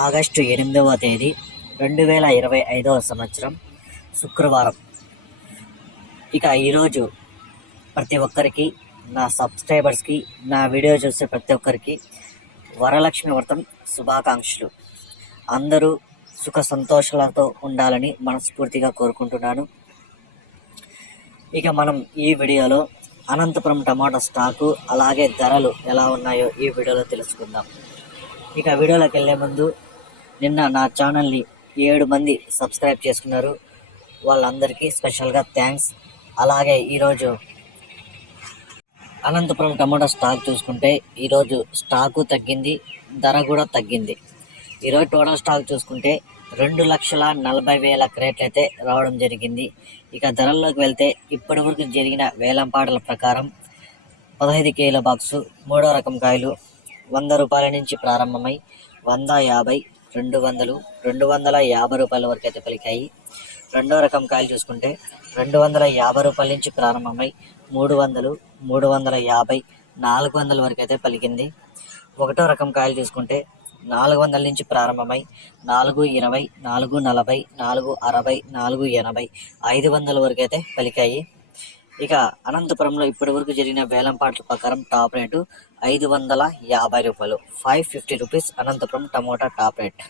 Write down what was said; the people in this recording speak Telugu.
ఆగస్టు ఎనిమిదవ తేదీ రెండు వేల ఇరవై ఐదవ సంవత్సరం శుక్రవారం. ఇక ఈరోజు ప్రతి ఒక్కరికి నా సబ్స్క్రైబర్స్కి నా వీడియో చూసే ప్రతి ఒక్కరికి వరలక్ష్మి వ్రతం శుభాకాంక్షలు. అందరూ సుఖ సంతోషాలతో ఉండాలని మనస్ఫూర్తిగా కోరుకుంటున్నాను. ఇక మనం ఈ వీడియోలో అనంతపురం టమాటా స్టాకు అలాగే ధరలు ఎలా ఉన్నాయో ఈ వీడియోలో తెలుసుకుందాం. ఇక వీడియోలోకి వెళ్ళే ముందు నిన్న నా ఛానల్ని ఏడు మంది సబ్స్క్రైబ్ చేసుకున్నారు. వాళ్ళందరికీ స్పెషల్గా థ్యాంక్స్. అలాగే ఈరోజు అనంతపురం టమాటా స్టాక్ చూసుకుంటే ఈరోజు స్టాకు తగ్గింది ధర కూడా తగ్గింది. ఈరోజు టోటల్ స్టాక్ చూసుకుంటే రెండు లక్షల నలభై వేల క్రేట్లు అయితే రావడం జరిగింది. ఇక ధరల్లోకి వెళ్తే ఇప్పటి వరకు జరిగిన వేలంపాటల ప్రకారం పదహైదు కేల బాక్సు మూడో రకం కాయలు వంద రూపాయల నుంచి ప్రారంభమై వంద యాభై రెండు వందలు రెండు వందల యాభై రూపాయల వరకు అయితే పలికాయి. రెండో రకం కాయలు చూసుకుంటే రెండు వందల యాభై రూపాయల నుంచి ప్రారంభమై మూడు వందలు మూడు వందల యాభై నాలుగు వందల వరకు అయితే పలికింది. ఒకటో రకం కాయలు చూసుకుంటే నాలుగు వందల నుంచి ప్రారంభమై నాలుగు ఇరవై నాలుగు నలభై నాలుగు అరవై నాలుగు ఎనభై ఐదు వందల వరకు అయితే పలికాయి. ఇక అనంతపురంలో ఇప్పటి వరకు జరిగిన వేలంపాట్ల ప్రకారం టాప్ రేటు ఐదు వందల యాభై రూపాయలు. Five fifty rupees Anantapuram tomato top rate.